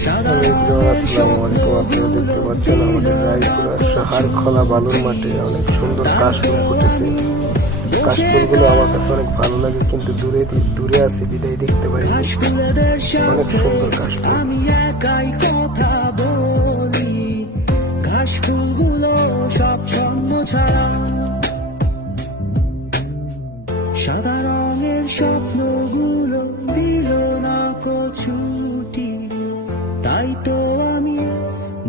আসসালামু আলাইকুম। আপনারা দেখতে পাচ্ছেন আমাদের রায়পুরা সাহার খোলা বালুর মাঠে অনেক সুন্দর কাশফুল ফুটেছে। কাশফুলগুলো আমার কাছে অনেক ভালো লাগে, কিন্তু দূরে আছে বিদায় দেখতে পারি। অনেক সুন্দর কাশফুল। ঘাসফুলগুলো সব ছন্ন ছাড়া, সাদা রঙের স্বপ্নগুলো দিল না ছুটি। তাই তো আমি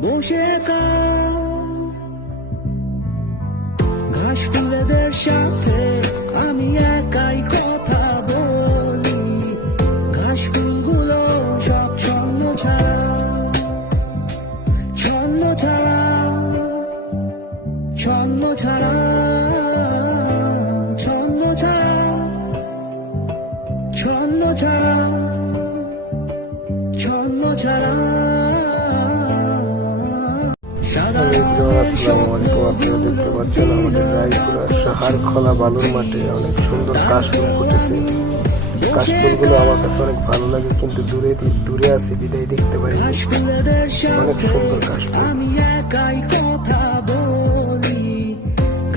বসে ঘাসফুলেদের সাথে আমি একাই কথা বলি। ঘাসফুলগুলো সব ছন্ন ছাড়া, ছন্ন ছাড়া, ছন্ন ছাড়া, ছন্ন ছাড়া, ছন্ন ছাড়া, ছন্ন ছাড়া। আসসালামু আলাইকুম। আপনারা দেখতে পাচ্ছেন আমাদের রায়পুরা সাহার খোলা বালুর মাঠে অনেক সুন্দর কাশফুল ফুটেছে। কাশফুলগুলো আমার কাছে অনেক ভালো লাগে, কিন্তু দূরে আছে বিদায় দেখতে পারি। অনেক সুন্দর কাশফুল। আমি একাই কথা বলি।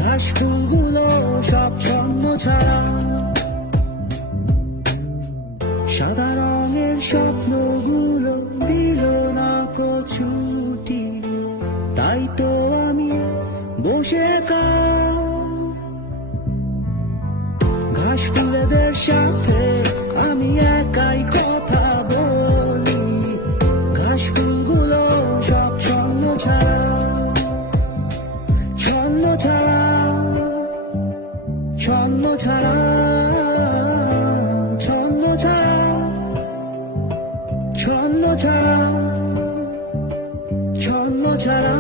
ঘাসফুলগুলো সব ছন্ন ছাড়া, সাদা রঙের স্বপ্নগুলো দিল না ছুটি। তাই তো আমি বসে ঘাসফুলেদের সাথে আমি একাই কথা বলি। ঘাসফুলগুলো সব ছন্ন ছাড়া, ছন্ন ছাড়া, ছন্ন ছাড়া, ছন্ন ছাড়া, ছন্ন ছাড়া, ছন্ন ছাড়া।